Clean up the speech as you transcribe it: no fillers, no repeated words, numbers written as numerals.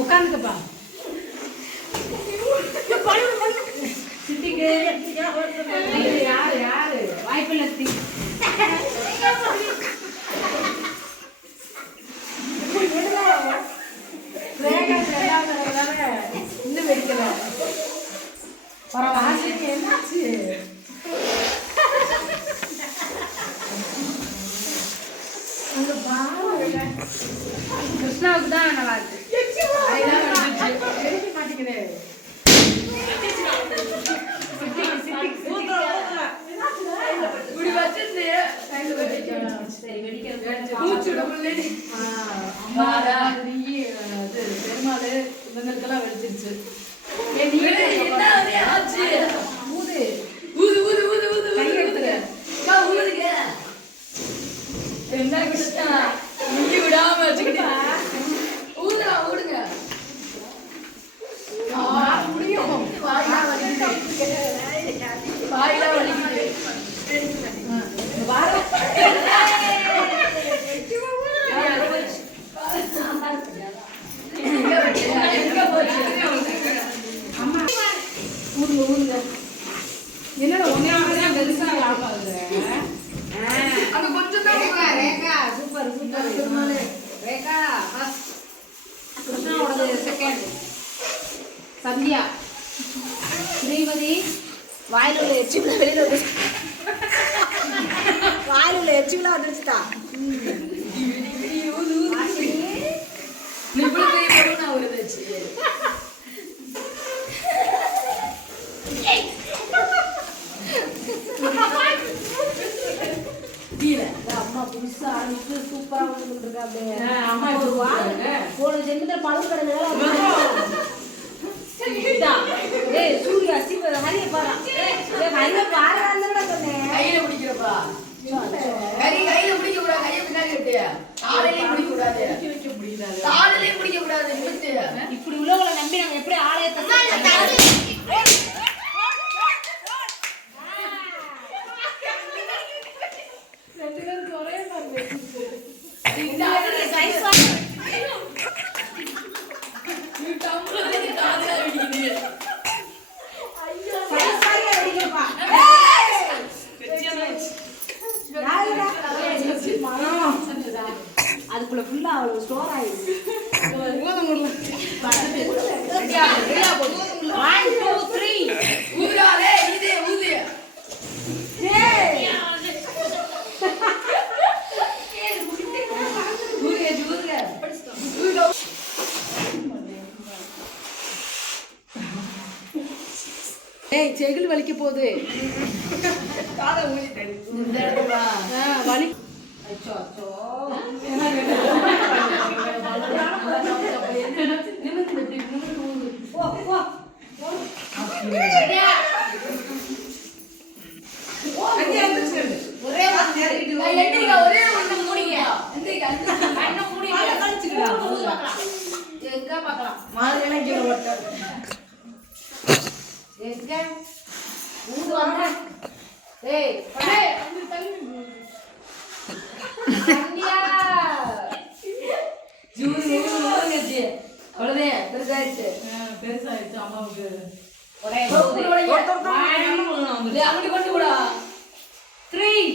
உட்காந்துக்கப்பா சித்திக்கு யாரு யாரு வாய்ப்பில்லை சித்தி இன்னும் வெடிக்கல பரவாயில்ல என்னாச்சு கிருஷ்ணாவுக்கு தான் நல்லா இருக்கு மாட்டேங்குது பெருமாள் இவங்களுக்கெல்லாம் வெடிச்சிருச்சு விடாம வச்சுக்கிட்டா ஊடுங்க முடியும் வாயில வலிக்குது என்னடா ஒன்னே பெருசா ஆகாது அது கொஞ்சம் தான் ரேகா சூப்பர் சூப்பர் ரேகா கிருஷ்ணாவோட செகண்ட் சந்தியா ஸ்ரீமதி வாயில உள்ள எச்சிவில் வெளியில வந்து வாயில உள்ள எச்சிவில் வந்துருச்சுட்டா அம்மா புதுசா ஆரம்பிச்சு சூப்பரா வந்துட்டு இருக்காங்க அம்மா ஒரு போன ஜென்மத்துல பழம் கடை சூர்யா ஹரிய பாரு ஹரிய பாருன்னு சொன்னேன் கையில பிடிக்கிறப்பா கையில பிடிக்க கூடாது கையை பின்னாடி இருக்கு ஆளையிலே பிடிக்க கூடாது வைக்க முடியாது ஆளையிலே பிடிக்க கூடாது இப்படி உள்ளவங்களை நம்பி நாங்க எப்படி ஆலயத்தை ரெண்டு பேருக்கு ஒரே மாதிரி அதுக்குள்ள ஃபுல்லா அவ்வளவு ஸ்டோர் ஆயிடுச்சு செகில் வலிக்க போகுது வலி பெருசாயிடுச்சு அம்மாவுக்கு கொண்டு கூட 3